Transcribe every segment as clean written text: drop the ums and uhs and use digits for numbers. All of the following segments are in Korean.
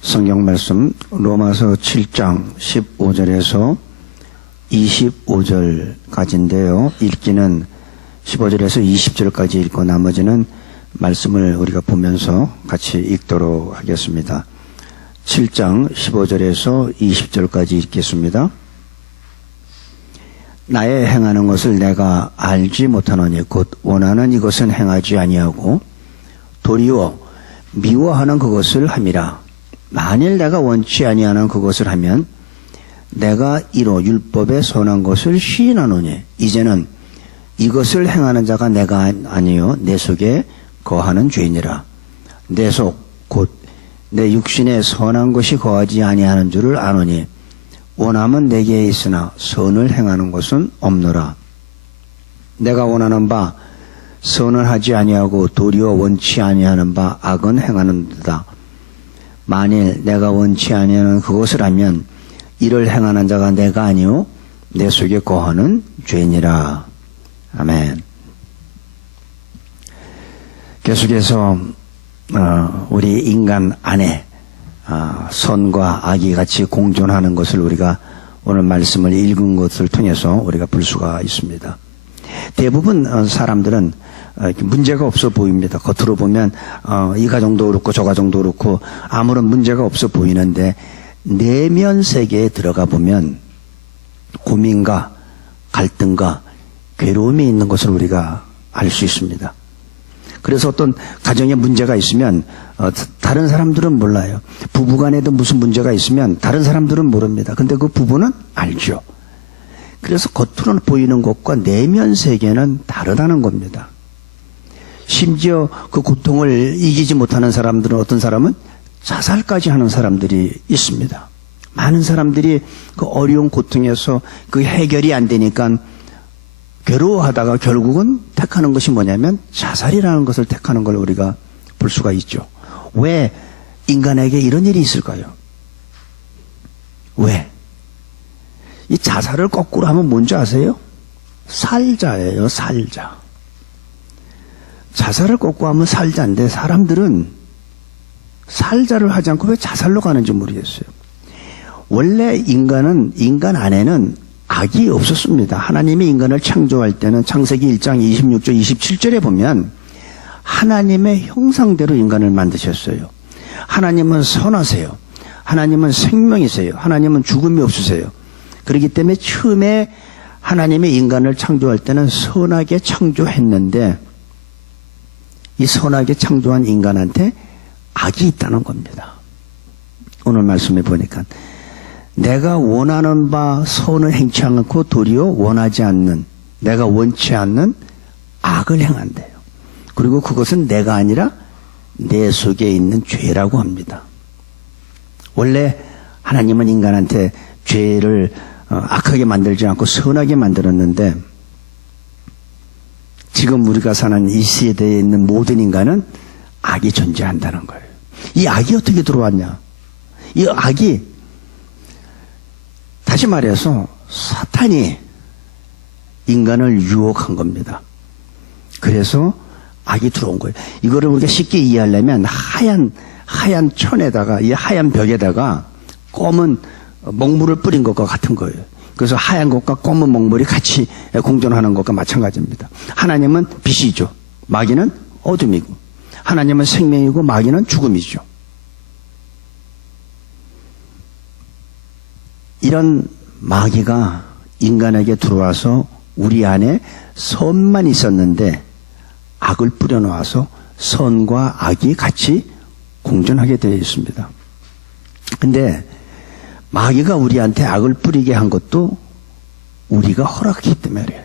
성경 말씀 로마서 7장 15절에서 25절까지인데요. 읽기는 15절에서 20절까지 읽고 나머지는 말씀을 우리가 보면서 같이 읽도록 하겠습니다. 7장 15절에서 20절까지 읽겠습니다. 나의 행하는 것을 내가 알지 못하노니 곧 원하는 이것은 행하지 아니하고 도리어 미워하는 그것을 함이라. 만일 내가 원치 아니하는 그것을 하면 내가 이로 율법의 선한 것을 시인하노니 이제는 이것을 행하는 자가 내가 아니요 내 속에 거하는 죄이니라. 내 속 곧 내 육신에 선한 것이 거하지 아니하는 줄을 아노니 원함은 내게 있으나 선을 행하는 것은 없노라. 내가 원하는 바 선을 하지 아니하고 도리어 원치 아니하는 바 악은 행하는도다. 만일 내가 원치 아니하는 그것을 하면 이를 행하는 자가 내가 아니요 내 속에 거하는 죄니라. 아멘. 계속해서 우리 인간 안에 선과 악이 같이 공존하는 것을 우리가 오늘 말씀을 읽은 것을 통해서 우리가 볼 수가 있습니다. 대부분 사람들은 문제가 없어 보입니다. 겉으로 보면 이 가정도 그렇고 저 가정도 그렇고 아무런 문제가 없어 보이는데 내면 세계에 들어가 보면 고민과 갈등과 괴로움이 있는 것을 우리가 알 수 있습니다. 그래서 어떤 가정에 문제가 있으면 다른 사람들은 몰라요. 부부간에도 무슨 문제가 있으면 다른 사람들은 모릅니다. 근데 그 부부는 알죠. 그래서 겉으로는 보이는 것과 내면 세계는 다르다는 겁니다. 심지어 그 고통을 이기지 못하는 사람들은 어떤 사람은 자살까지 하는 사람들이 있습니다. 많은 사람들이 그 어려운 고통에서 그 해결이 안 되니까 괴로워하다가 결국은 택하는 것이 뭐냐면 자살이라는 것을 택하는 걸 우리가 볼 수가 있죠. 왜 인간에게 이런 일이 있을까요? 왜? 이 자살을 거꾸로 하면 뭔지 아세요? 살자예요, 살자. 자살을 거꾸로 하면 살자인데 사람들은 살자를 하지 않고 왜 자살로 가는지 모르겠어요. 원래 인간 안에는 악이 없었습니다. 하나님이 인간을 창조할 때는 창세기 1장 26절 27절에 보면 하나님의 형상대로 인간을 만드셨어요. 하나님은 선하세요. 하나님은 생명이세요. 하나님은 죽음이 없으세요. 그렇기 때문에 처음에 하나님의 인간을 창조할 때는 선하게 창조했는데 이 선하게 창조한 인간한테 악이 있다는 겁니다. 오늘 말씀에 보니까 내가 원하는 바 선을 행치 않고 도리어 원하지 않는 내가 원치 않는 악을 행한대요. 그리고 그것은 내가 아니라 내 속에 있는 죄라고 합니다. 원래 하나님은 인간한테 죄를 악하게 만들지 않고 선하게 만들었는데 지금 우리가 사는 이 시대에 있는 모든 인간은 악이 존재한다는 거예요. 이 악이 어떻게 들어왔냐? 이 악이 다시 말해서 사탄이 인간을 유혹한 겁니다. 그래서 악이 들어온 거예요. 이거를 우리가 쉽게 이해하려면 하얀 천에다가 이 하얀 벽에다가 검은 먹물을 뿌린 것과 같은 거예요. 그래서 하얀 것과 검은 먹물이 같이 공존하는 것과 마찬가지입니다. 하나님은 빛이죠. 마귀는 어둠이고 하나님은 생명이고 마귀는 죽음이죠. 이런 마귀가 인간에게 들어와서 우리 안에 선만 있었는데 악을 뿌려놓아서 선과 악이 같이 공존하게 되어 있습니다. 근데 마귀가 우리한테 악을 뿌리게 한 것도 우리가 허락했기 때문에 그래요.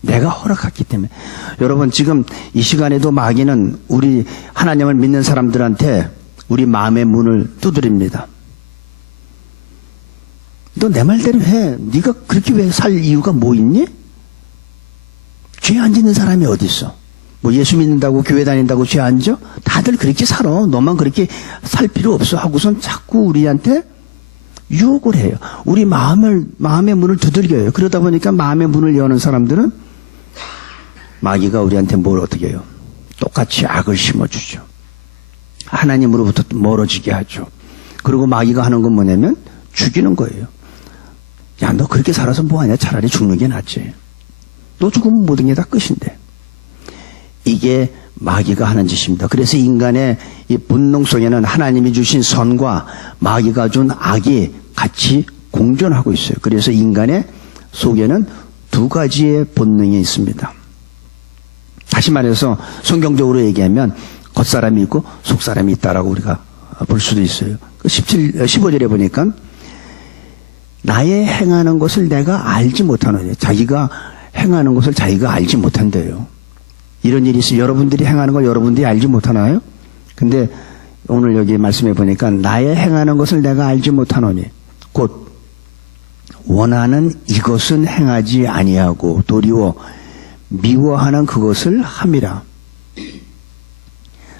내가 허락했기 때문에. 여러분 지금 이 시간에도 마귀는 우리 하나님을 믿는 사람들한테 우리 마음의 문을 두드립니다. 너 내 말대로 해. 네가 그렇게 왜 살 이유가 뭐 있니? 죄 안 짓는 사람이 어디 있어? 뭐 예수 믿는다고 교회 다닌다고 죄 안 져? 다들 그렇게 살아. 너만 그렇게 살 필요 없어 하고선 자꾸 우리한테 유혹을 해요. 우리 마음의 문을 두들겨요. 그러다 보니까 마음의 문을 여는 사람들은 마귀가 우리한테 뭘 어떻게 해요? 똑같이 악을 심어주죠. 하나님으로부터 멀어지게 하죠. 그리고 마귀가 하는 건 뭐냐면 죽이는 거예요. 야, 너 그렇게 살아서 뭐하냐? 차라리 죽는 게 낫지. 너 죽으면 모든 게 다 끝인데. 이게 마귀가 하는 짓입니다. 그래서 인간의 이 본능 속에는 하나님이 주신 선과 마귀가 준 악이 같이 공존하고 있어요. 그래서 인간의 속에는 두 가지의 본능이 있습니다. 다시 말해서 성경적으로 얘기하면 겉사람이 있고 속사람이 있다라고 우리가 볼 수도 있어요. 15절에 보니까 나의 행하는 것을 내가 알지 못하느니, 자기가 행하는 것을 자기가 알지 못한대요. 이런 일이 있으면 여러분들이 행하는 걸 여러분들이 알지 못하나요? 근데 오늘 여기 말씀해 보니까 나의 행하는 것을 내가 알지 못하노니 곧 원하는 이것은 행하지 아니하고 도리어 미워하는 그것을 함이라.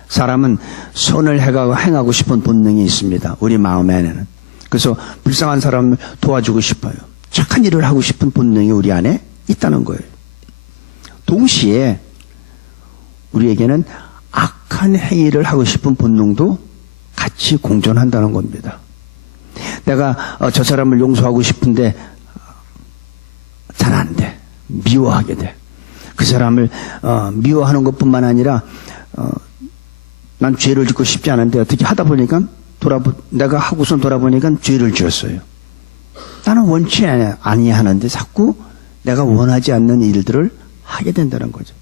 사람은 선을 행하고 싶은 본능이 있습니다. 우리 마음에는. 그래서 불쌍한 사람을 도와주고 싶어요. 착한 일을 하고 싶은 본능이 우리 안에 있다는 거예요. 동시에 우리에게는 악한 행위를 하고 싶은 본능도 같이 공존한다는 겁니다. 내가 저 사람을 용서하고 싶은데 잘 안 돼. 미워하게 돼. 그 사람을 미워하는 것뿐만 아니라 난 죄를 짓고 싶지 않은데 어떻게 하다 보니까 내가 하고선 돌아보니까 죄를 지었어요. 나는 원치 아니하는데 자꾸 내가 원하지 않는 일들을 하게 된다는 거죠.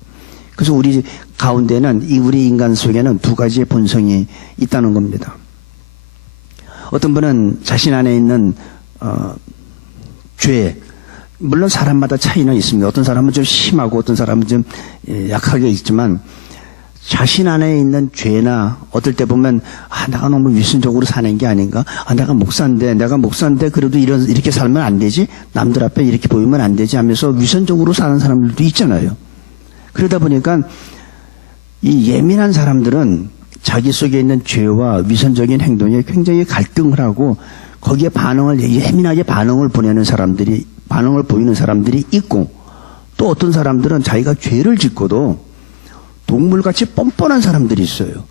그래서 우리 가운데는 우리 인간 속에는 두 가지의 본성이 있다는 겁니다. 어떤 분은 자신 안에 있는 죄, 물론 사람마다 차이는 있습니다. 어떤 사람은 좀 심하고 어떤 사람은 좀 약하게 있지만 자신 안에 있는 죄나 어떨 때 보면 내가 너무 위선적으로 사는 게 아닌가? 내가 목사인데 그래도 이렇게 살면 안 되지? 남들 앞에 이렇게 보이면 안 되지? 하면서 위선적으로 사는 사람들도 있잖아요. 그러다 보니까 이 예민한 사람들은 자기 속에 있는 죄와 위선적인 행동에 굉장히 갈등을 하고 거기에 예민하게 반응을 보이는 사람들이 있고, 또 어떤 사람들은 자기가 죄를 짓고도 동물같이 뻔뻔한 사람들이 있어요.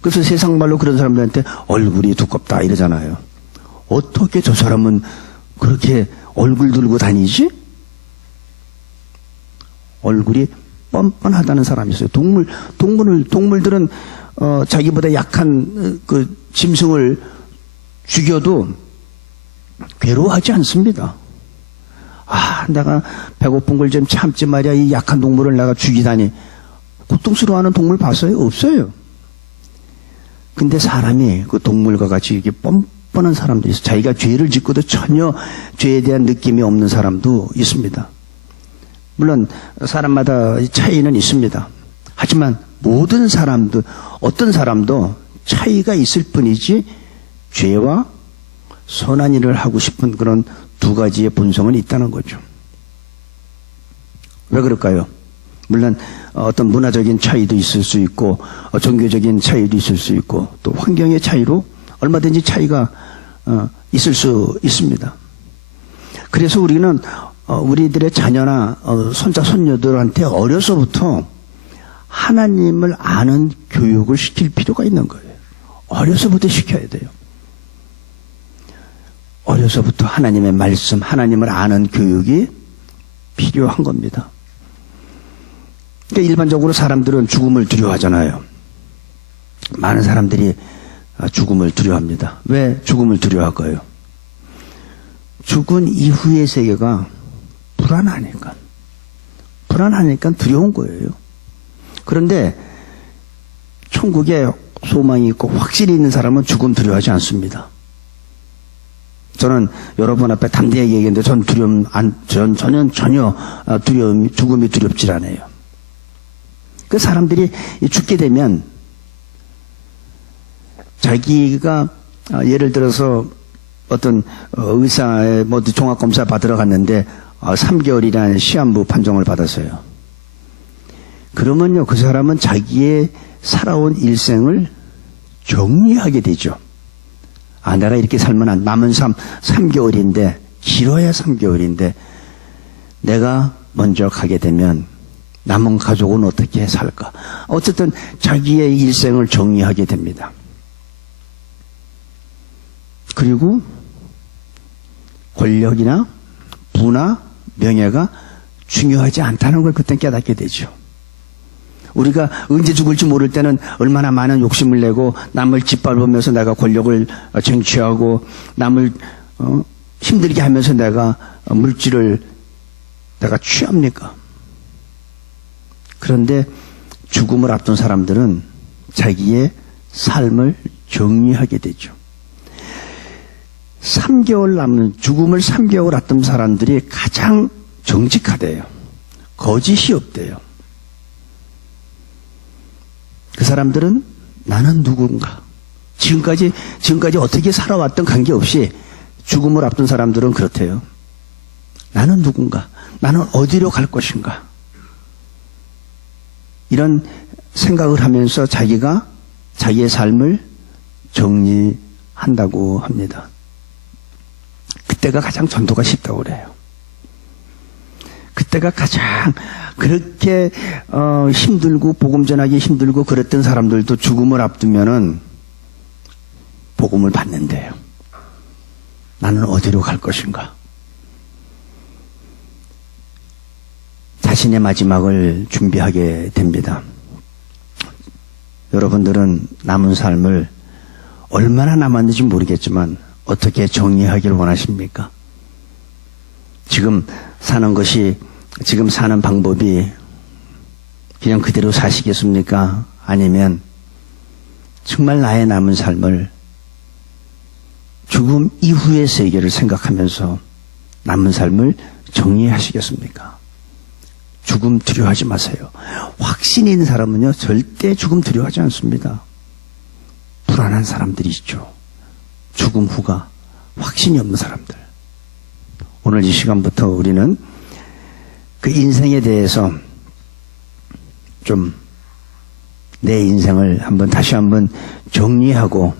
그래서 세상 말로 그런 사람들한테 얼굴이 두껍다 이러잖아요. 어떻게 저 사람은 그렇게 얼굴 들고 다니지? 얼굴이 뻔뻔하다는 사람이 있어요. 동물들은 자기보다 약한 그 짐승을 죽여도 괴로워하지 않습니다. 내가 배고픈 걸 좀 참지 말이야. 이 약한 동물을 내가 죽이다니. 고통스러워하는 동물 봤어요? 없어요. 근데 사람이 그 동물과 같이 이렇게 뻔뻔한 사람도 있어요. 자기가 죄를 짓고도 전혀 죄에 대한 느낌이 없는 사람도 있습니다. 물론 사람마다 차이는 있습니다. 하지만 모든 사람도, 어떤 사람도 차이가 있을 뿐이지 죄와 선한 일을 하고 싶은 그런 두 가지의 본성은 있다는 거죠. 왜 그럴까요? 물론 어떤 문화적인 차이도 있을 수 있고 종교적인 차이도 있을 수 있고 또 환경의 차이로 얼마든지 차이가 있을 수 있습니다. 그래서 우리는 우리들의 자녀나 손자 손녀들한테 어려서부터 하나님을 아는 교육을 시킬 필요가 있는 거예요. 어려서부터 시켜야 돼요. 어려서부터 하나님의 말씀, 하나님을 아는 교육이 필요한 겁니다. 그러니까 일반적으로 사람들은 죽음을 두려워하잖아요. 많은 사람들이 죽음을 두려워합니다. 왜 죽음을 두려워할까요? 죽은 이후의 세계가 불안하니까 두려운 거예요. 그런데 천국에 소망이 있고 확실히 있는 사람은 죽음 두려워하지 않습니다. 저는 여러분 앞에 담대하게 얘기했는데 저는 전혀 죽음이 두렵질 않아요. 그 사람들이 죽게 되면 자기가 예를 들어서 어떤 의사의 종합검사 받으러 갔는데 3개월이라는 시한부 판정을 받았어요. 그러면요, 그 사람은 자기의 살아온 일생을 정리하게 되죠. 내가 이렇게 살면 남은 3개월인데, 길어야 3개월인데, 내가 먼저 가게 되면 남은 가족은 어떻게 살까? 어쨌든 자기의 일생을 정리하게 됩니다. 그리고 권력이나 부나 명예가 중요하지 않다는 걸 그때 깨닫게 되죠. 우리가 언제 죽을지 모를 때는 얼마나 많은 욕심을 내고 남을 짓밟으면서 내가 권력을 쟁취하고 남을 힘들게 하면서 내가 물질을 내가 취합니까? 그런데 죽음을 앞둔 사람들은 자기의 삶을 정리하게 되죠. 3개월 남은 죽음을 3개월 앞둔 사람들이 가장 정직하대요. 거짓이 없대요. 그 사람들은 나는 누군가, 지금까지 어떻게 살아왔던 관계없이 죽음을 앞둔 사람들은 그렇대요. 나는 누군가, 나는 어디로 갈 것인가, 이런 생각을 하면서 자기가 자기의 삶을 정리한다고 합니다. 그때가 가장 전도가 쉽다고 그래요. 그때가 가장 그렇게 힘들고 복음 전하기 힘들고 그랬던 사람들도 죽음을 앞두면은 복음을 받는데요. 나는 어디로 갈 것인가? 자신의 마지막을 준비하게 됩니다. 여러분들은 남은 삶을 얼마나 남았는지 모르겠지만 어떻게 정리하기를 원하십니까? 지금 사는 방법이 그냥 그대로 사시겠습니까? 아니면 정말 나의 남은 삶을 죽음 이후의 세계를 생각하면서 남은 삶을 정리하시겠습니까? 죽음 두려워하지 마세요. 확신이 있는 사람은요, 절대 죽음 두려워하지 않습니다. 불안한 사람들이 있죠. 죽음 후가 확신이 없는 사람들. 오늘 이 시간부터 우리는 그 인생에 대해서 좀 내 인생을 다시 한번 정리하고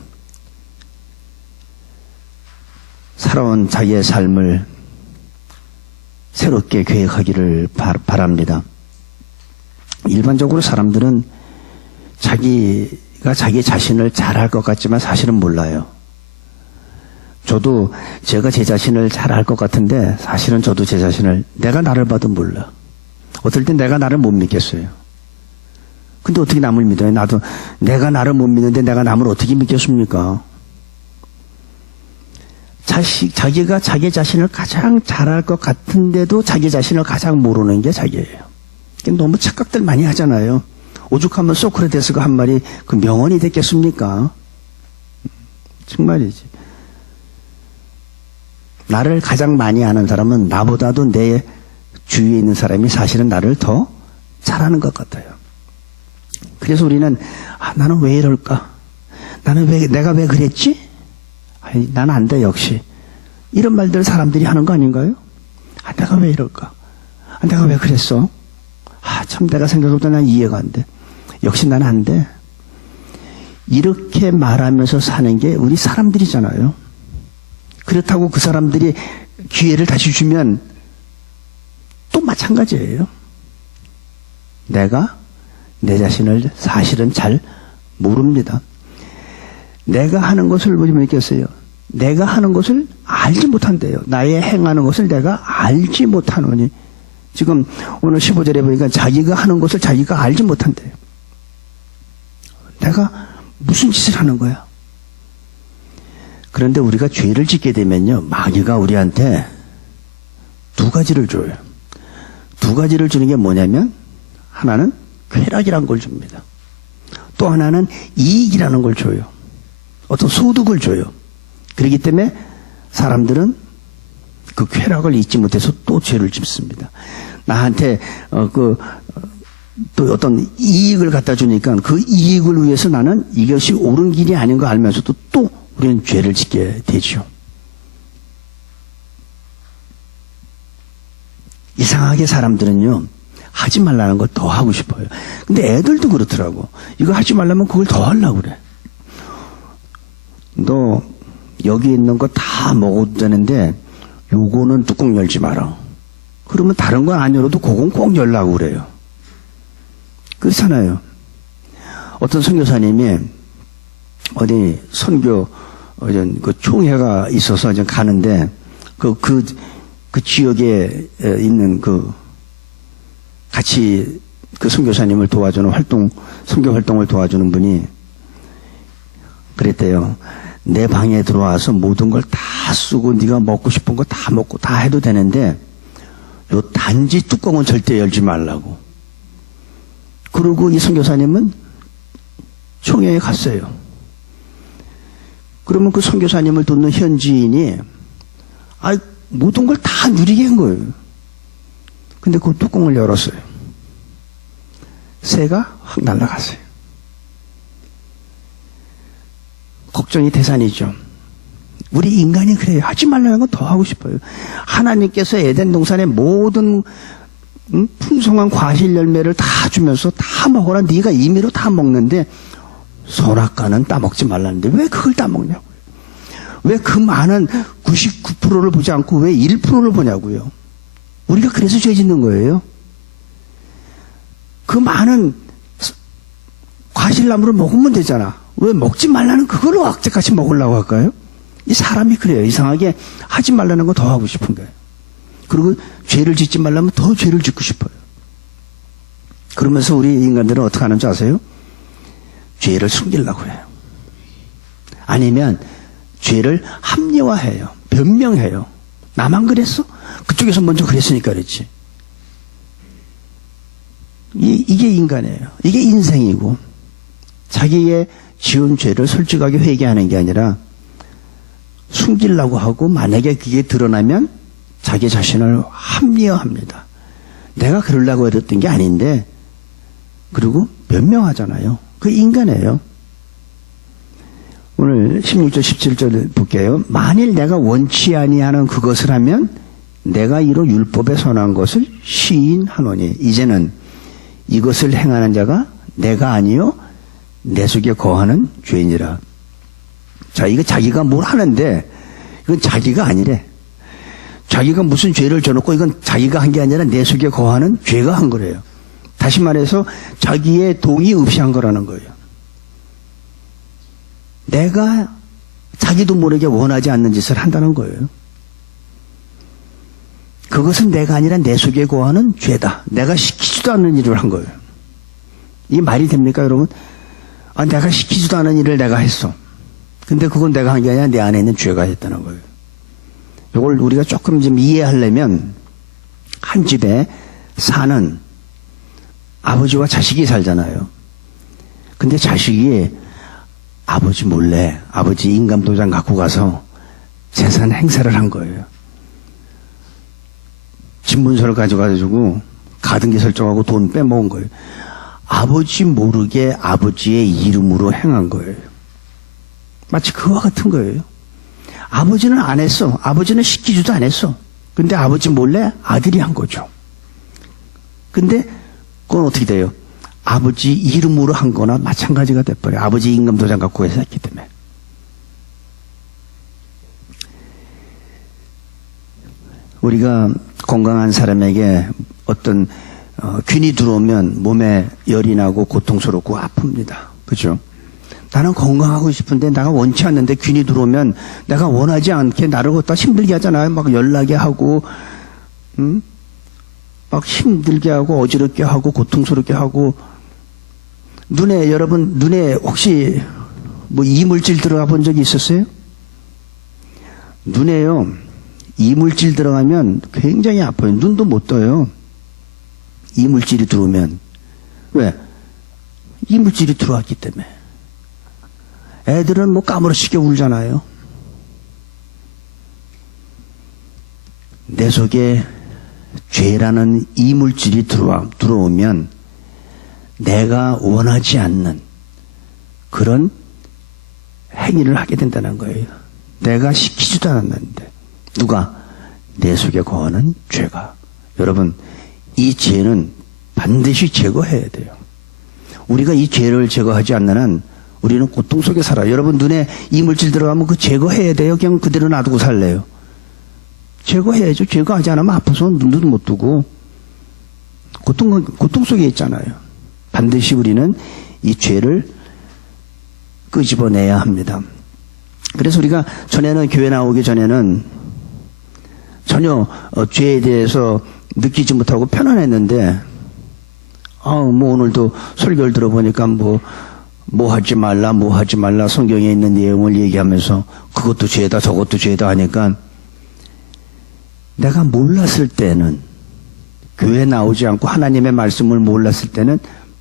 살아온 자기의 삶을 새롭게 계획하기를 바랍니다. 일반적으로 사람들은 자기가 자기 자신을 잘할 것 같지만 사실은 몰라요. 저도 제가 제 자신을 잘할 것 같은데 사실은 저도 제 자신을 내가 나를 봐도 몰라. 어떨 땐 내가 나를 못 믿겠어요. 근데 어떻게 남을 믿어요? 나도 내가 나를 못 믿는데 내가 남을 어떻게 믿겠습니까? 자기가 자기 자신을 가장 잘할 것 같은데도 자기 자신을 가장 모르는 게 자기예요. 너무 착각들 많이 하잖아요. 오죽하면 소크라테스가 한 말이 그 명언이 됐겠습니까? 정말이지. 나를 가장 많이 아는 사람은 나보다도 내 주위에 있는 사람이 사실은 나를 더 잘하는 것 같아요. 그래서 우리는 나는 왜 이럴까? 내가 왜 그랬지? 나는 안 돼, 역시. 이런 말들 사람들이 하는 거 아닌가요? 내가 왜 이럴까? 내가 왜 그랬어? 참 내가 생각해도 난 이해가 안 돼. 역시 나는 안 돼. 이렇게 말하면서 사는 게 우리 사람들이잖아요. 그렇다고 그 사람들이 기회를 다시 주면 또 마찬가지예요. 내가 내 자신을 사실은 잘 모릅니다. 내가 하는 것을 보시면 있겠어요. 내가 하는 것을 알지 못한대요. 나의 행하는 것을 내가 알지 못하노니. 지금 오늘 15절에 보니까 자기가 하는 것을 자기가 알지 못한대요. 내가 무슨 짓을 하는 거야? 그런데 우리가 죄를 짓게 되면요, 마귀가 우리한테 두 가지를 줘요. 두 가지를 주는 게 뭐냐면, 하나는 쾌락이라는 걸 줍니다. 또 하나는 이익이라는 걸 줘요. 어떤 소득을 줘요. 그렇기 때문에 사람들은 그 쾌락을 잊지 못해서 또 죄를 짓습니다. 나한테 또 어떤 이익을 갖다 주니까 그 이익을 위해서 나는 이것이 옳은 길이 아닌 거 알면서도 또 우리는 죄를 짓게 되죠. 이상하게 사람들은요, 하지 말라는 걸 더 하고 싶어요. 근데 애들도 그렇더라고. 이거 하지 말라면 그걸 더 하려고 그래. 너 여기 있는 거 다 먹어도 되는데 요거는 뚜껑 열지 마라. 그러면 다른 건 안 열어도 그건 꼭 열라고 그래요. 그렇잖아요. 어떤 선교사님이 어디 선교 그 총회가 있어서 이제 가는데 그 지역에 있는 같이 그 선교사님을 도와주는 선교 활동을 도와주는 분이 그랬대요. 내 방에 들어와서 모든 걸 다 쓰고 네가 먹고 싶은 거 다 먹고 다 해도 되는데 요 단지 뚜껑은 절대 열지 말라고. 그리고 이 선교사님은 총회에 갔어요. 그러면 그 선교사님을 돕는 현지인이 모든 걸 다 누리게 한 거예요. 근데 그 뚜껑을 열었어요. 새가 확 날아갔어요. 걱정이 태산이죠. 우리 인간이 그래요. 하지 말라는 건 더 하고 싶어요. 하나님께서 에덴 동산의 모든 풍성한 과실 열매를 다 주면서 다 먹어라. 네가 임의로 다 먹는데 선악과는 따먹지 말라는데 왜 그걸 따먹냐고요. 왜 그 많은 99%를 보지 않고 왜 1%를 보냐고요. 우리가 그래서 죄 짓는 거예요. 그 많은 과실나무를 먹으면 되잖아. 왜 먹지 말라는 그걸로 악재같이 먹으려고 할까요? 이 사람이 그래요. 이상하게 하지 말라는 거 더 하고 싶은 거예요. 그리고 죄를 짓지 말라면 더 죄를 짓고 싶어요. 그러면서 우리 인간들은 어떻게 하는지 아세요? 죄를 숨기려고 해요. 아니면 죄를 합리화해요. 변명해요. 나만 그랬어? 그쪽에서 먼저 그랬으니까 그랬지. 이게 인간이에요. 이게 인생이고 자기의 지은 죄를 솔직하게 회개하는 게 아니라 숨기려고 하고 만약에 그게 드러나면 자기 자신을 합리화합니다. 내가 그러려고 했던 게 아닌데 그리고 변명하잖아요. 그 인간이에요. 오늘 16절 17절 볼게요. 만일 내가 원치 아니하는 그것을 하면 내가 이로 율법에 선한 것을 시인하노니 이제는 이것을 행하는 자가 내가 아니요 내 속에 거하는 죄인이라. 자, 이거 자기가 뭘 하는데 이건 자기가 아니래. 자기가 무슨 죄를 져놓고 이건 자기가 한 게 아니라 내 속에 거하는 죄가 한 거래요. 다시 말해서 자기의 동의 없이 한 거라는 거예요. 내가 자기도 모르게 원하지 않는 짓을 한다는 거예요. 그것은 내가 아니라 내 속에 거하는 죄다. 내가 시키지도 않는 일을 한 거예요. 이게 말이 됩니까, 여러분? 내가 시키지도 않은 일을 내가 했어. 근데 그건 내가 한 게 아니라 내 안에 있는 죄가 했다는 거예요. 이걸 우리가 조금 좀 이해하려면 한 집에 사는 아버지와 자식이 살잖아요. 근데 자식이 아버지 몰래 아버지 인감도장 갖고 가서 재산 행사를 한 거예요. 집문서를 가져가지고 가등기 설정하고 돈 빼먹은 거예요. 아버지 모르게 아버지의 이름으로 행한 거예요. 마치 그와 같은 거예요. 아버지는 안 했어. 아버지는 시키지도 안 했어. 근데 아버지 몰래 아들이 한 거죠. 근데 그건 어떻게 돼요? 아버지 이름으로 한 거나 마찬가지가 돼버려요. 아버지 임금도장 갖고 해서 했기 때문에. 우리가 건강한 사람에게 어떤 균이 들어오면 몸에 열이 나고 고통스럽고 아픕니다. 그죠? 나는 건강하고 싶은데 내가 원치 않는데 균이 들어오면 내가 원하지 않게 나를 갖다 힘들게 하잖아요. 막 열나게 하고 막 힘들게 하고 어지럽게 하고 고통스럽게 하고 여러분 눈에 혹시 뭐 이물질 들어가 본 적이 있었어요? 눈에요 이물질 들어가면 굉장히 아파요. 눈도 못 떠요. 이물질이 들어오면. 왜? 이물질이 들어왔기 때문에. 애들은 뭐 까무러치게 울잖아요. 내 속에 죄라는 이물질이 들어오면 내가 원하지 않는 그런 행위를 하게 된다는 거예요. 내가 시키지도 않았는데 누가? 내 속에 거하는 죄가. 여러분 이 죄는 반드시 제거해야 돼요. 우리가 이 죄를 제거하지 않는 한 우리는 고통 속에 살아요. 여러분 눈에 이물질 들어가면 그 제거해야 돼요? 그냥 그대로 놔두고 살래요? 제거해야죠. 제거하지 않으면 아파서 눈도 못 뜨고 고통 속에 있잖아요. 반드시 우리는 이 죄를 끄집어내야 합니다. 그래서 우리가 전에는 교회 나오기 전에는 전혀 죄에 대해서 느끼지 못하고 편안했는데 뭐 오늘도 설교를 들어보니까 뭐 하지 말라 성경에 있는 내용을 얘기하면서 그것도 죄다 저것도 죄다 하니까 내가 몰랐을 때는 교회 나오지 않고 하나님의 말씀을 몰랐을 때는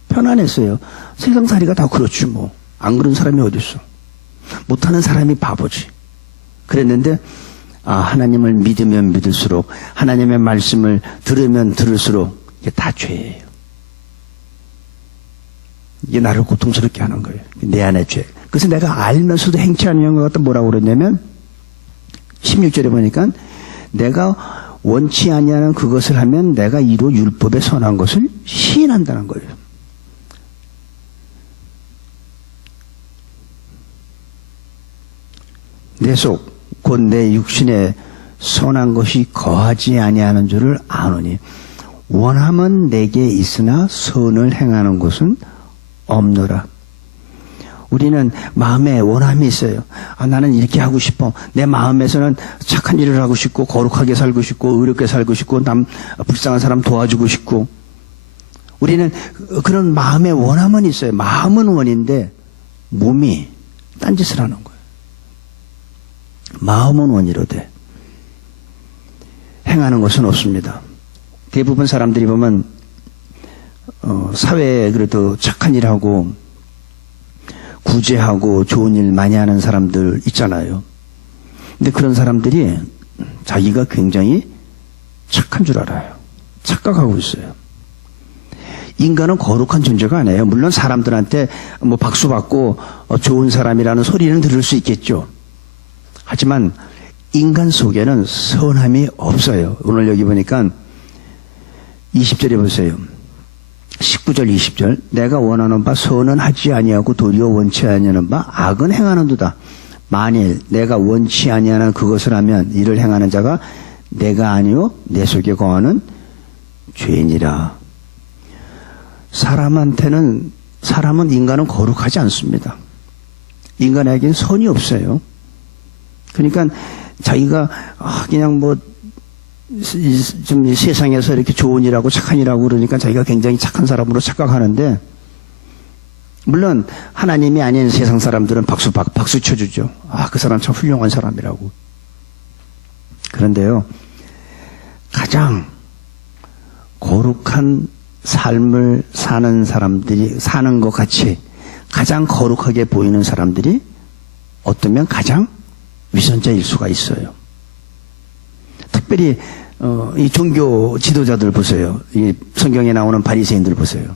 편안했어요. 세상살이가 다 그렇지 뭐. 안 그런 사람이 어디 있어. 못하는 사람이 바보지. 그랬는데 하나님을 믿으면 믿을수록 하나님의 말씀을 들으면 들을수록 이게 다 죄예요. 이게 나를 고통스럽게 하는 거예요. 내 안의 죄. 그래서 내가 알면서도 행치 않는 것 같다 뭐라고 그랬냐면 16절에 보니까 내가 원치 아니하는 그것을 하면 내가 이로 율법에 선한 것을 시인한다는 거예요. 내 속 곧 내 육신에 선한 것이 거하지 아니하는 줄을 아노니 원함은 내게 있으나 선을 행하는 것은 없노라. 우리는 마음에 원함이 있어요. 나는 이렇게 하고 싶어. 내 마음에서는 착한 일을 하고 싶고 거룩하게 살고 싶고 의롭게 살고 싶고 남 불쌍한 사람 도와주고 싶고 우리는 그런 마음의 원함은 있어요. 마음은 원인데 몸이 딴짓을 하는 거예요. 마음은 원이로되 행하는 것은 없습니다. 대부분 사람들이 보면 사회에 그래도 착한 일하고 구제하고 좋은 일 많이 하는 사람들 있잖아요. 근데 그런 사람들이 자기가 굉장히 착한 줄 알아요. 착각하고 있어요. 인간은 거룩한 존재가 아니에요. 물론 사람들한테 뭐 박수 받고 좋은 사람이라는 소리는 들을 수 있겠죠. 하지만 인간 속에는 선함이 없어요. 오늘 여기 보니까 20절에 보세요. 19절 20절 내가 원하는 바 선은 하지 아니하고 도리어 원치 아니하는 바 악은 행하는도다. 만일 내가 원치 아니하는 그것을 하면 이를 행하는 자가 내가 아니요 내 속에 거하는 죄니라. 사람은 인간은 거룩하지 않습니다. 인간에게는 선이 없어요. 그러니까 자기가 그냥 뭐 좀 세상에서 이렇게 좋은 일하고 착한 일하고 그러니까 자기가 굉장히 착한 사람으로 착각하는데 물론 하나님이 아닌 세상 사람들은 박수 쳐주죠. 그 사람 참 훌륭한 사람이라고. 그런데요, 가장 거룩한 삶을 사는 사람들이 사는 것 같이 가장 거룩하게 보이는 사람들이 어쩌면 가장 위선자일 수가 있어요. 특별히 이 종교 지도자들 보세요. 이 성경에 나오는 바리새인들 보세요.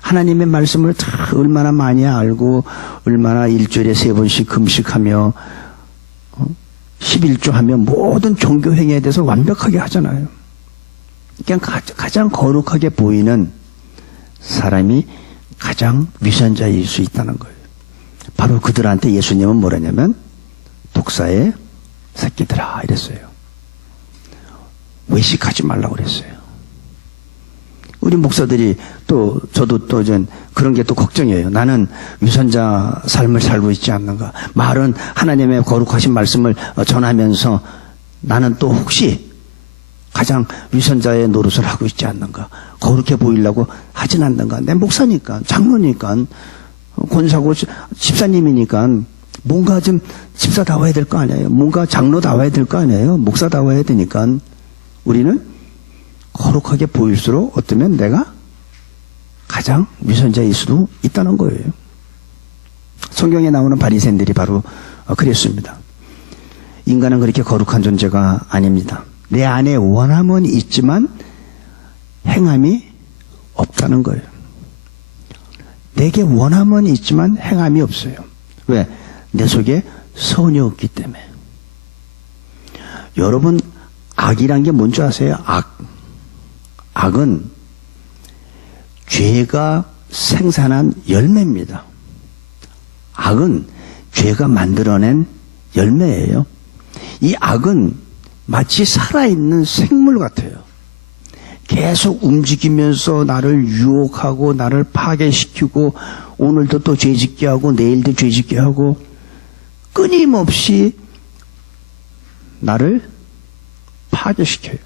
하나님의 말씀을 다 얼마나 많이 알고 얼마나 일주일에 3번씩 금식하며 11조 하며 모든 종교 행위에 대해서 완벽하게 하잖아요. 그냥 가장 거룩하게 보이는 사람이 가장 위선자일 수 있다는 거예요. 바로 그들한테 예수님은 뭐라냐면 독사의 새끼들아 이랬어요. 외식하지 말라고 그랬어요. 우리 목사들이 또 저도 또 그런 게 또 걱정이에요. 나는 위선자 삶을 살고 있지 않는가. 말은 하나님의 거룩하신 말씀을 전하면서 나는 또 혹시 가장 위선자의 노릇을 하고 있지 않는가. 거룩해 보이려고 하진 않는가. 내 목사니까 장로니까 권사고 집사님이니까 뭔가 좀 집사다워야 될 거 아니에요. 뭔가 장로다워야 될 거 아니에요. 목사다워야 되니까 우리는 거룩하게 보일수록 어쩌면 내가 가장 위선자일 수도 있다는 거예요. 성경에 나오는 바리새인들이 바로 그랬습니다. 인간은 그렇게 거룩한 존재가 아닙니다. 내 안에 원함은 있지만 행함이 없다는 거예요. 내게 원함은 있지만 행함이 없어요. 왜? 내 속에 선이 없기 때문에. 여러분 악이란 게 뭔지 아세요? 악은 죄가 생산한 열매입니다. 악은 죄가 만들어낸 열매예요. 이 악은 마치 살아있는 생물 같아요. 계속 움직이면서 나를 유혹하고 나를 파괴시키고 오늘도 또 죄짓게 하고 내일도 죄짓게 하고 끊임없이 나를 파괴시켜요.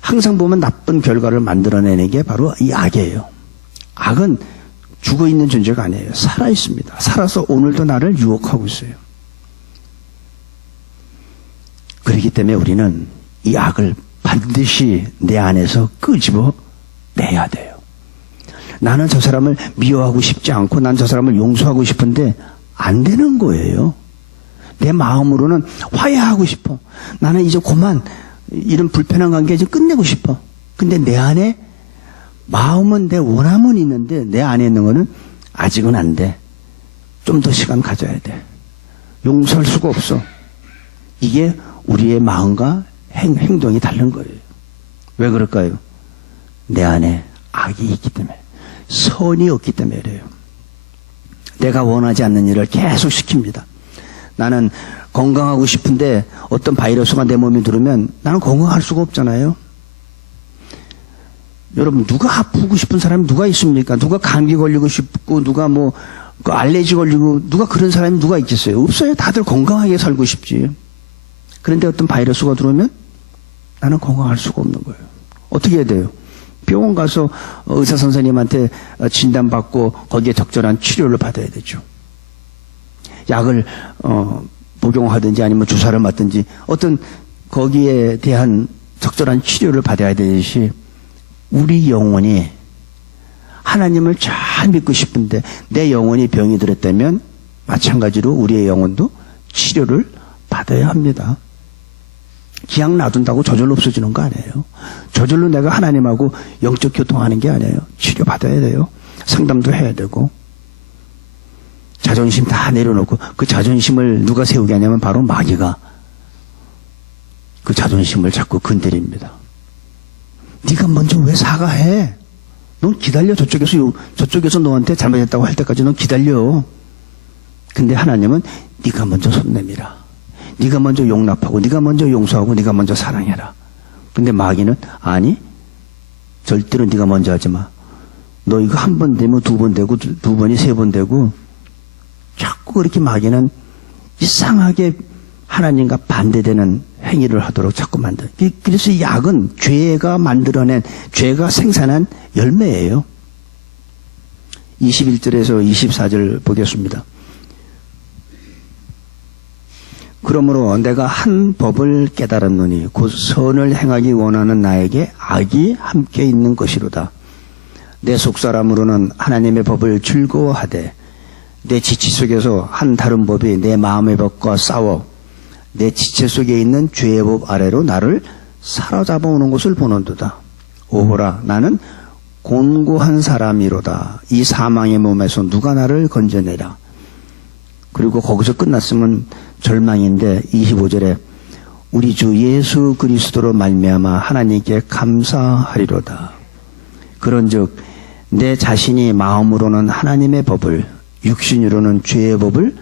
항상 보면 나쁜 결과를 만들어내는 게 바로 이 악이에요. 악은 죽어있는 존재가 아니에요. 살아있습니다. 살아서 오늘도 나를 유혹하고 있어요. 그렇기 때문에 우리는 이 악을 반드시 내 안에서 끄집어 내야 돼요. 나는 저 사람을 미워하고 싶지 않고 난 저 사람을 용서하고 싶은데 안 되는 거예요. 내 마음으로는 화해하고 싶어. 나는 이제 그만 이런 불편한 관계 좀 끝내고 싶어. 근데 내 안에 마음은 내 원함은 있는데 내 안에 있는 거는 아직은 안 돼. 좀 더 시간 가져야 돼. 용서할 수가 없어. 이게 우리의 마음과 행동이 다른 거예요. 왜 그럴까요? 내 안에 악이 있기 때문에, 선이 없기 때문에 그래요. 내가 원하지 않는 일을 계속 시킵니다. 나는 건강하고 싶은데 어떤 바이러스가 내 몸에 들어오면 나는 건강할 수가 없잖아요. 여러분, 누가 아프고 싶은 사람이 누가 있습니까? 누가 감기 걸리고 싶고, 누가 뭐 알레르기 걸리고, 누가 그런 사람이 누가 있겠어요? 없어요. 다들 건강하게 살고 싶지. 그런데 어떤 바이러스가 들어오면 나는 건강할 수가 없는 거예요. 어떻게 해야 돼요? 병원 가서 의사 선생님한테 진단받고 거기에 적절한 치료를 받아야 되죠. 약을 복용하든지 아니면 주사를 맞든지 어떤 거기에 대한 적절한 치료를 받아야 되듯이 우리 영혼이 하나님을 잘 믿고 싶은데 내 영혼이 병이 들었다면 마찬가지로 우리의 영혼도 치료를 받아야 합니다. 그냥 놔둔다고 저절로 없어지는 거 아니에요. 저절로 내가 하나님하고 영적 교통하는 게 아니에요. 치료받아야 돼요. 상담도 해야 되고. 자존심 다 내려놓고 그 자존심을 누가 세우게 하냐면 바로 마귀가 그 자존심을 자꾸 건드립니다. 네가 먼저 왜 사과해? 넌 기다려. 저쪽에서 너한테 잘못했다고 할 때까지 넌 기다려. 근데 하나님은 네가 먼저 손 내밀어. 네가 먼저 용납하고 네가 먼저 용서하고 네가 먼저 사랑해라. 근데 마귀는 아니, 절대로 네가 먼저 하지 마. 너 이거 한 번 되면 두 번 되고 두 번이 세 번 되고 자꾸 그렇게 마귀는 이상하게 하나님과 반대되는 행위를 하도록 자꾸 만들어요. 그래서 이 악은 죄가 만들어낸, 죄가 생산한 열매예요. 21절에서 24절 보겠습니다. 그러므로 내가 한 법을 깨달았노니 곧 선을 행하기 원하는 나에게 악이 함께 있는 것이로다. 내 속사람으로는 하나님의 법을 즐거워하되 내 지체 속에서 한 다른 법이 내 마음의 법과 싸워 내 지체 속에 있는 죄의 법 아래로 나를 사로잡아 오는 것을 보는도다. 오호라, 나는 곤고한 사람이로다. 이 사망의 몸에서 누가 나를 건져내라. 그리고 거기서 끝났으면 절망인데 25절에 우리 주 예수 그리스도로 말미암아 하나님께 감사하리로다. 그런즉 내 자신이 마음으로는 하나님의 법을, 육신으로는 죄의 법을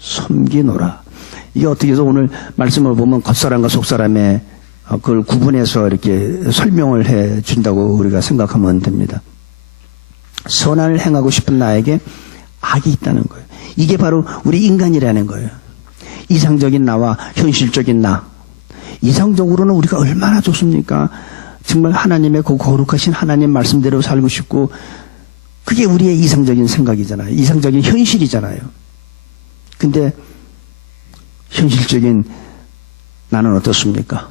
섬기노라. 이게 어떻게 해서 오늘 말씀을 보면 겉사람과 속사람의 그걸 구분해서 이렇게 설명을 해 준다고 우리가 생각하면 됩니다. 선을 행하고 싶은 나에게 악이 있다는 거예요. 이게 바로 우리 인간이라는 거예요. 이상적인 나와 현실적인 나. 이상적으로는 우리가 얼마나 좋습니까? 정말 하나님의 그 거룩하신 하나님 말씀대로 살고 싶고, 그게 우리의 이상적인 생각이잖아요. 이상적인 현실이잖아요. 근데 현실적인 나는 어떻습니까?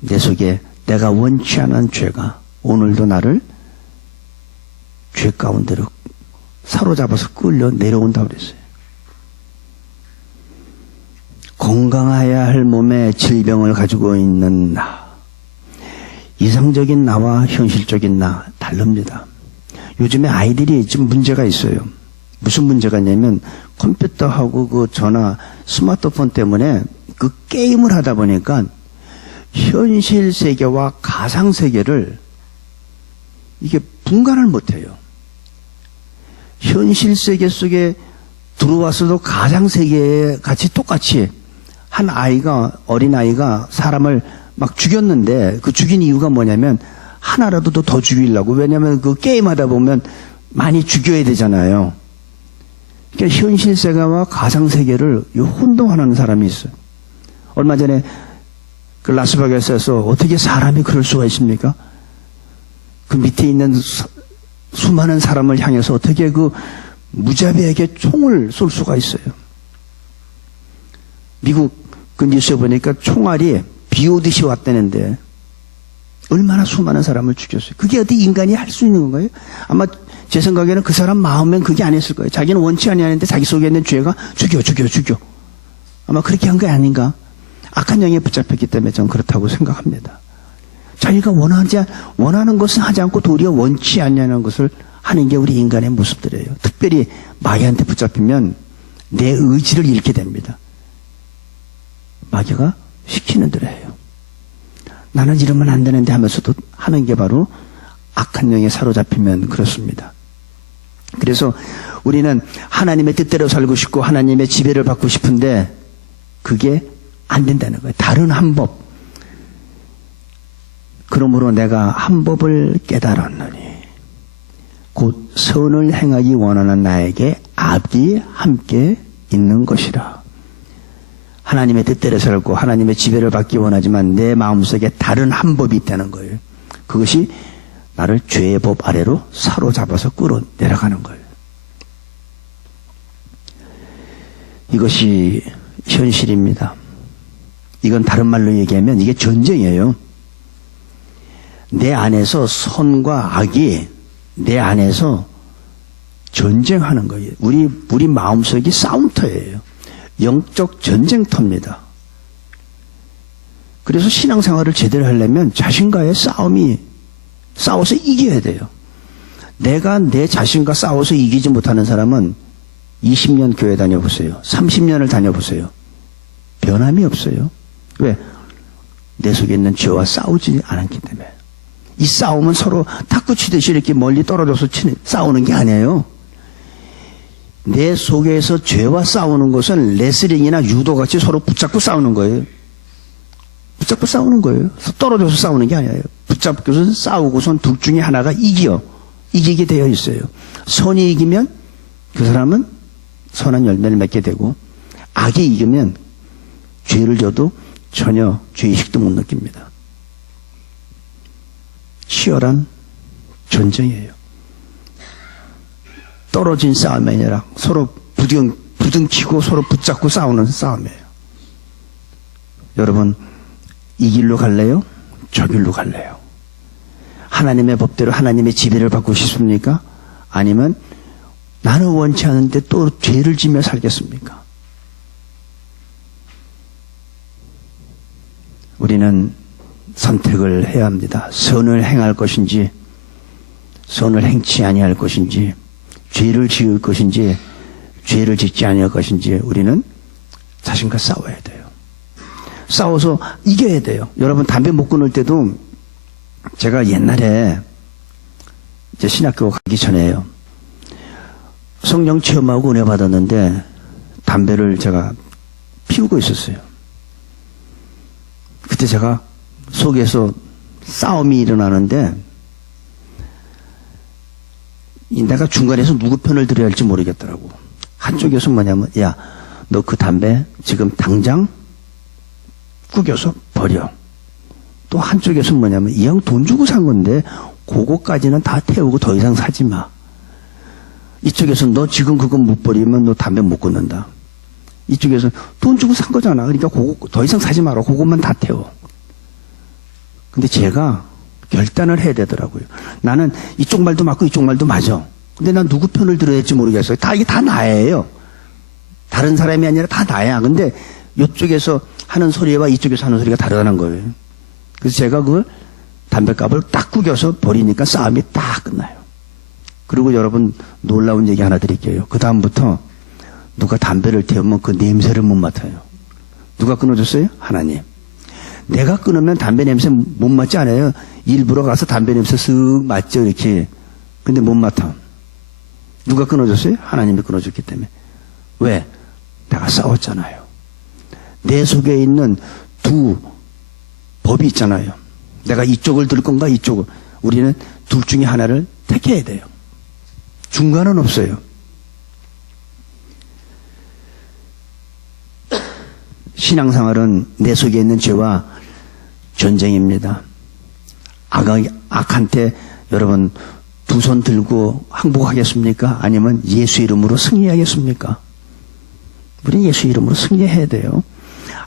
내 속에 내가 원치 않은 죄가 오늘도 나를 죄 가운데로 사로잡아서 끌려 내려온다고 그랬어요. 건강해야 할 몸에 질병을 가지고 있는 나, 이상적인 나와 현실적인 나 다릅니다. 요즘에 아이들이 좀 문제가 있어요. 무슨 문제가 있냐면 컴퓨터하고 그 전화, 스마트폰 때문에 그 게임을 하다 보니까 현실 세계와 가상 세계를 이게 분간을 못해요. 현실 세계 속에 들어와서도 가상 세계에 같이 똑같이 한 아이가, 어린 아이가 사람을 막 죽였는데 그 죽인 이유가 뭐냐면 하나라도 더 죽이려고. 왜냐면 그 게임 하다 보면 많이 죽여야 되잖아요. 그러니까 현실 세계와 가상 세계를 혼동하는 사람이 있어요. 얼마 전에 그 라스베가스에서 어떻게 사람이 그럴 수가 있습니까? 그 밑에 있는 수많은 사람을 향해서 어떻게 그 무자비하게 총을 쏠 수가 있어요. 미국 그 뉴스에 보니까 총알이 비 오듯이 왔다는데 얼마나 수많은 사람을 죽였어요. 그게 어디 인간이 할 수 있는 건가요? 아마 제 생각에는 그 사람 마음엔 그게 아니었을 거예요. 자기는 원치 아니하는데 자기 속에 있는 죄가 죽여. 아마 그렇게 한 게 아닌가. 악한 영에 붙잡혔기 때문에 저는 그렇다고 생각합니다. 자기가 원하는 것은 하지 않고 도리어 원치 않냐는 것을 하는 게 우리 인간의 모습들이에요. 특별히 마귀한테 붙잡히면 내 의지를 잃게 됩니다. 마귀가 시키는 대로 해요. 나는 이러면 안 되는데 하면서도 하는 게 바로 악한 영에 사로잡히면 그렇습니다. 그래서 우리는 하나님의 뜻대로 살고 싶고 하나님의 지배를 받고 싶은데 그게 안 된다는 거예요. 다른 한 법. 그러므로 내가 한 법을 깨달았노니 곧 선을 행하기 원하는 나에게 악이 함께 있는 것이라. 하나님의 뜻대로 살고 하나님의 지배를 받기 원하지만 내 마음속에 다른 한 법이 있다는 거예요. 그것이 나를 죄의 법 아래로 사로잡아서 끌어내려가는 거예요. 이것이 현실입니다. 이건 다른 말로 얘기하면 이게 전쟁이에요. 내 안에서 선과 악이 내 안에서 전쟁하는 거예요. 우리 마음속이 싸움터예요. 영적 전쟁터입니다. 그래서 신앙생활을 제대로 하려면 자신과의 싸워서 이겨야 돼요. 내가 내 자신과 싸워서 이기지 못하는 사람은 20년 교회 다녀보세요. 30년을 다녀보세요. 변함이 없어요. 왜? 내 속에 있는 죄와 싸우지 않았기 때문에. 이 싸움은 서로 탁구 치듯이 이렇게 멀리 떨어져서 싸우는 게 아니에요. 내 속에서 죄와 싸우는 것은 레슬링이나 유도같이 서로 붙잡고 싸우는 거예요. 붙잡고 싸우는 거예요. 떨어져서 싸우는 게 아니에요. 붙잡고선 싸우고선 둘 중에 하나가 이기게 되어 있어요. 선이 이기면 그 사람은 선한 열매를 맺게 되고 악이 이기면 죄를 져도 전혀 죄의식도 못 느낍니다. 치열한 전쟁이에요. 떨어진 싸움이 아니라 서로 부둥키고 서로 붙잡고 싸우는 싸움이에요. 여러분, 이 길로 갈래요? 저 길로 갈래요? 하나님의 법대로 하나님의 지배를 받고 싶습니까? 아니면 나는 원치 않은데 또 죄를 지며 살겠습니까? 우리는 선택을 해야 합니다. 선을 행할 것인지 선을 행치 아니할 것인지 죄를 지을 것인지 죄를 짓지 아니할 것인지 우리는 자신과 싸워야 돼요. 싸워서 이겨야 돼요. 여러분 담배 못 끊을 때도 제가 옛날에 이제 신학교 가기 전에요. 성령 체험하고 은혜 받았는데 담배를 제가 피우고 있었어요. 그때 제가 속에서 싸움이 일어나는데 내가 중간에서 누구 편을 들어야 할지 모르겠더라고. 한쪽에서 뭐냐면 야, 너 그 담배 지금 당장 구겨서 버려. 또 한쪽에서 뭐냐면 이 형 돈 주고 산 건데 그거까지는 다 태우고 더 이상 사지 마. 이쪽에서 너 지금 그거 못 버리면 너 담배 못 끊는다. 이쪽에서 돈 주고 산 거잖아. 그러니까 그거 더 이상 사지 마라. 그것만 다 태워. 근데 제가 결단을 해야 되더라고요. 나는 이쪽 말도 맞고 이쪽 말도 맞아. 근데 난 누구 편을 들어야 할지 모르겠어요. 이게 다 나예요. 다른 사람이 아니라 다 나야. 근데 이쪽에서 하는 소리와 이쪽에서 하는 소리가 다르다는 거예요. 그래서 제가 그걸 담뱃갑을 딱 구겨서 버리니까 싸움이 딱 끝나요. 그리고 여러분 놀라운 얘기 하나 드릴게요. 그 다음부터 누가 담배를 태우면 그 냄새를 못 맡아요. 누가 끊어줬어요? 하나님. 내가 끊으면 담배 냄새 못 맡지 않아요. 일부러 가서 담배 냄새 쓱 맡죠, 이렇게. 근데 못 맡아. 누가 끊어줬어요? 하나님이 끊어줬기 때문에. 왜? 내가 싸웠잖아요. 내 속에 있는 두 법이 있잖아요. 내가 이쪽을 들 건가, 이쪽을. 우리는 둘 중에 하나를 택해야 돼요. 중간은 없어요. 신앙생활은 내 속에 있는 죄와 전쟁입니다. 악한테 여러분 두 손 들고 항복하겠습니까? 아니면 예수 이름으로 승리하겠습니까? 우리 예수 이름으로 승리해야 돼요.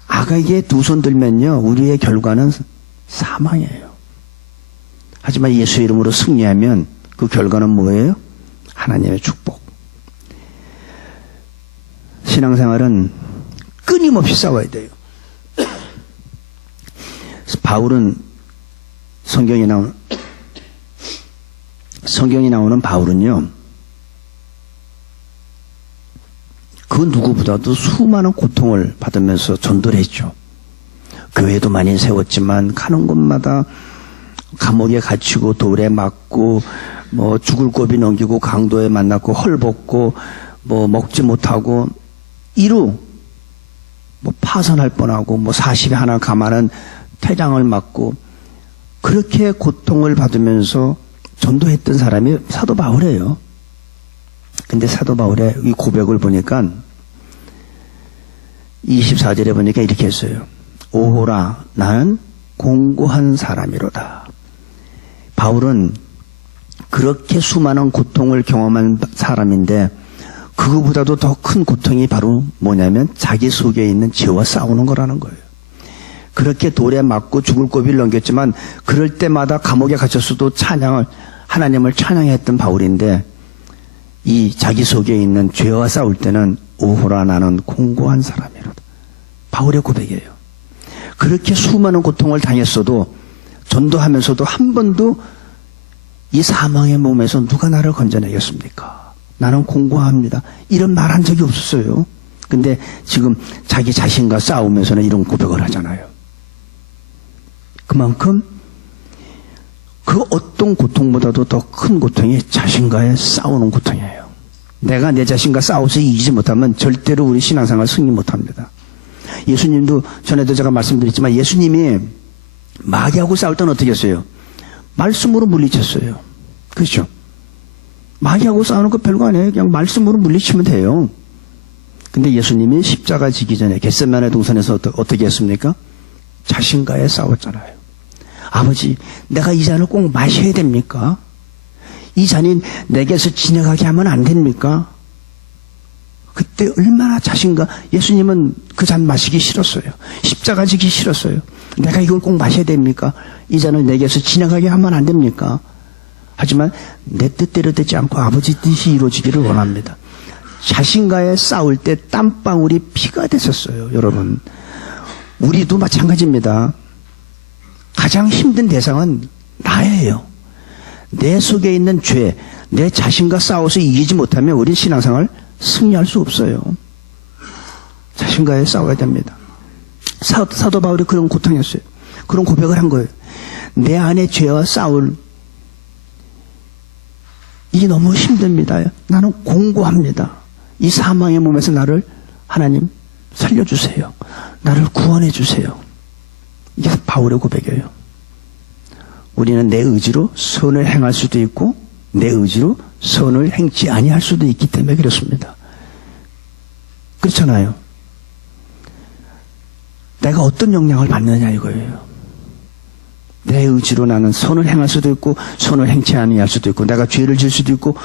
악에게 두 손 들면요, 우리의 결과는 사망이에요. 하지만 예수 이름으로 승리하면 그 결과는 뭐예요? 하나님의 축복. 신앙생활은 끊임없이 싸워야 돼요. 바울은 성경이 나오는 바울은요, 그 누구보다도 수많은 고통을 받으면서 전도를 했죠. 교회도 많이 세웠지만 가는 곳마다 감옥에 갇히고 돌에 맞고 뭐 죽을 고비 넘기고 강도에 만났고 헐벗고 뭐 먹지 못하고 이루 뭐 파산할 뻔하고 뭐 40에 하나 감하는 태장을 맞고 그렇게 고통을 받으면서 전도했던 사람이 사도 바울이에요. 근데 사도 바울의 이 고백을 보니까 24절에 보니까 이렇게 했어요. 오호라 나는 공고한 사람이로다. 바울은 그렇게 수많은 고통을 경험한 사람인데 그거보다도 더 큰 고통이 바로 뭐냐면 자기 속에 있는 죄와 싸우는 거라는 거예요. 그렇게 돌에 맞고 죽을 고비를 넘겼지만 그럴 때마다 감옥에 갇혔어도 하나님을 찬양했던 바울인데 이 자기 속에 있는 죄와 싸울 때는 오호라 나는 공고한 사람이로다. 바울의 고백이에요. 그렇게 수많은 고통을 당했어도 전도하면서도 한 번도 이 사망의 몸에서 누가 나를 건져내겠습니까? 나는 공고합니다. 이런 말 한 적이 없었어요. 근데 지금 자기 자신과 싸우면서는 이런 고백을 하잖아요. 그만큼 그 어떤 고통보다도 더 큰 고통이 자신과의 싸우는 고통이에요. 내가 내 자신과 싸워서 이기지 못하면 절대로 우리 신앙생활 승리 못합니다. 예수님도 전에도 제가 말씀드렸지만 예수님이 마귀하고 싸울 때는 어떻게 했어요? 말씀으로 물리쳤어요. 그렇죠? 마귀하고 싸우는 거 별거 아니에요. 그냥 말씀으로 물리치면 돼요. 근데 예수님이 십자가 지기 전에 겟세마네 동산에서 어떻게 했습니까? 자신과의 싸웠잖아요. 아버지, 내가 이 잔을 꼭 마셔야 됩니까? 이 잔이 내게서 지나가게 하면 안 됩니까? 그때 얼마나 자신과, 예수님은 그 잔 마시기 싫었어요. 십자가 지기 싫었어요. 내가 이걸 꼭 마셔야 됩니까? 이 잔을 내게서 지나가게 하면 안 됩니까? 하지만 내 뜻대로 되지 않고 아버지 뜻이 이루어지기를 원합니다. 자신과의 싸울 때 땀방울이 피가 됐었어요. 여러분, 우리도 마찬가지입니다. 가장 힘든 대상은 나예요. 내 속에 있는 죄, 내 자신과 싸워서 이기지 못하면 우리 신앙생활 승리할 수 없어요. 자신과의 싸워야 됩니다. 사도 바울이 그런 고통이었어요. 그런 고백을 한 거예요. 내 안에 죄와 싸울 이게 너무 힘듭니다. 나는 공고합니다. 이 사망의 몸에서 나를 하나님 살려주세요. 나를 구원해 주세요. 이게 바울의 고백이에요. 우리는 내 의지로 선을 행할 수도 있고 내 의지로 선을 행치 아니할 수도 있기 때문에 그렇습니다. 그렇잖아요. 내가 어떤 영향을 받느냐 이거예요. 내 의지로 나는 선을 행할 수도 있고 선을 행치 아니할 수도 있고 내가 죄를 질 수도 있고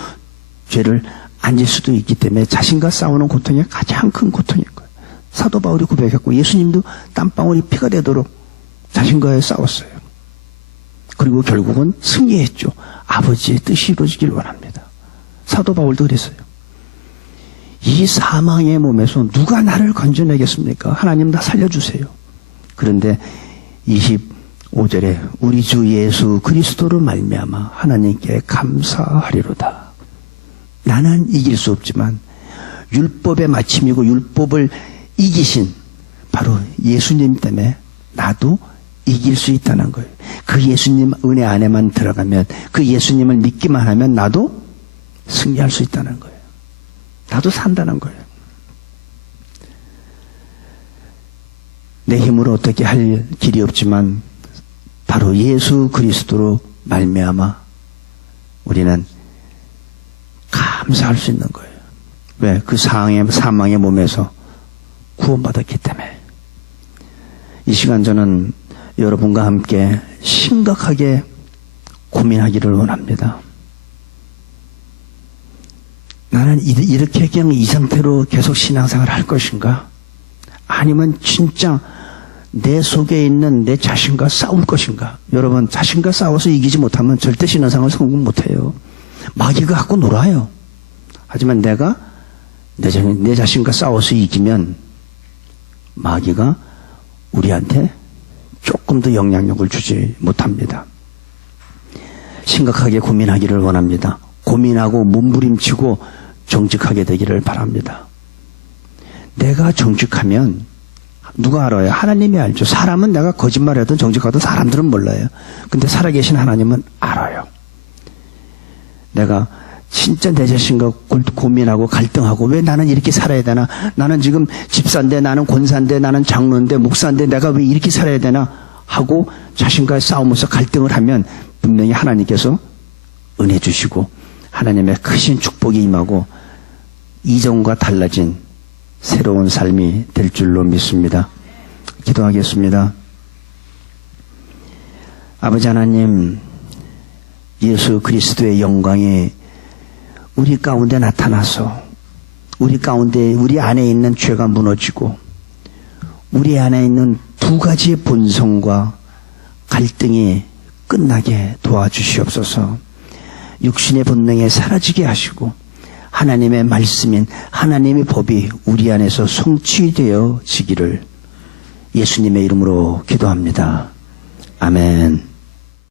죄를 안 질 수도 있기 때문에 자신과 싸우는 고통이 가장 큰 고통인 거예요. 사도 바울이 고백했고 예수님도 땀방울이 피가 되도록 자신과의 싸웠어요. 그리고 결국은 승리했죠. 아버지의 뜻이 이루어지길 원합니다. 사도 바울도 그랬어요. 이 사망의 몸에서 누가 나를 건져내겠습니까? 하나님 나 살려주세요. 그런데 25절에 우리 주 예수 그리스도로 말미암아 하나님께 감사하리로다. 나는 이길 수 없지만 율법의 마침이고 율법을 이기신 바로 예수님 때문에 나도 이길 수 있다는 거예요. 그 예수님 은혜 안에만 들어가면 그 예수님을 믿기만 하면 나도 승리할 수 있다는 거예요. 나도 산다는 거예요. 내 힘으로 어떻게 할 길이 없지만 바로 예수 그리스도로 말미암아 우리는 감사할 수 있는 거예요. 왜? 그 사망의 몸에서 구원받았기 때문에. 이 시간 저는 여러분과 함께 심각하게 고민하기를 원합니다. 나는 이렇게 그냥 이 상태로 계속 신앙생활을 할 것인가? 아니면 진짜 내 속에 있는 내 자신과 싸울 것인가? 여러분, 자신과 싸워서 이기지 못하면 절대 신앙생활 성공 못해요. 마귀가 갖고 놀아요. 하지만 내가 내 자신과 싸워서 이기면 마귀가 우리한테 조금 더 영향력을 주지 못합니다. 심각하게 고민하기를 원합니다. 고민하고 몸부림치고 정직하게 되기를 바랍니다. 내가 정직하면 누가 알아요? 하나님이 알죠. 사람은 내가 거짓말하든 정직하든 사람들은 몰라요. 근데 살아계신 하나님은 알아요. 내가 진짜 내 자신과 고민하고 갈등하고 왜 나는 이렇게 살아야 되나? 나는 지금 집사인데, 나는 권사인데, 나는 장로인데, 목사인데 내가 왜 이렇게 살아야 되나? 하고 자신과 싸우면서 갈등을 하면 분명히 하나님께서 은혜 주시고 하나님의 크신 축복이 임하고 이전과 달라진 새로운 삶이 될 줄로 믿습니다. 기도하겠습니다. 아버지 하나님, 예수 그리스도의 영광이 우리 가운데 나타나서 우리 가운데 우리 안에 있는 죄가 무너지고 우리 안에 있는 두 가지의 본성과 갈등이 끝나게 도와주시옵소서. 육신의 본능에 사라지게 하시고 하나님의 말씀인 하나님의 법이 우리 안에서 성취되어지기를 예수님의 이름으로 기도합니다. 아멘.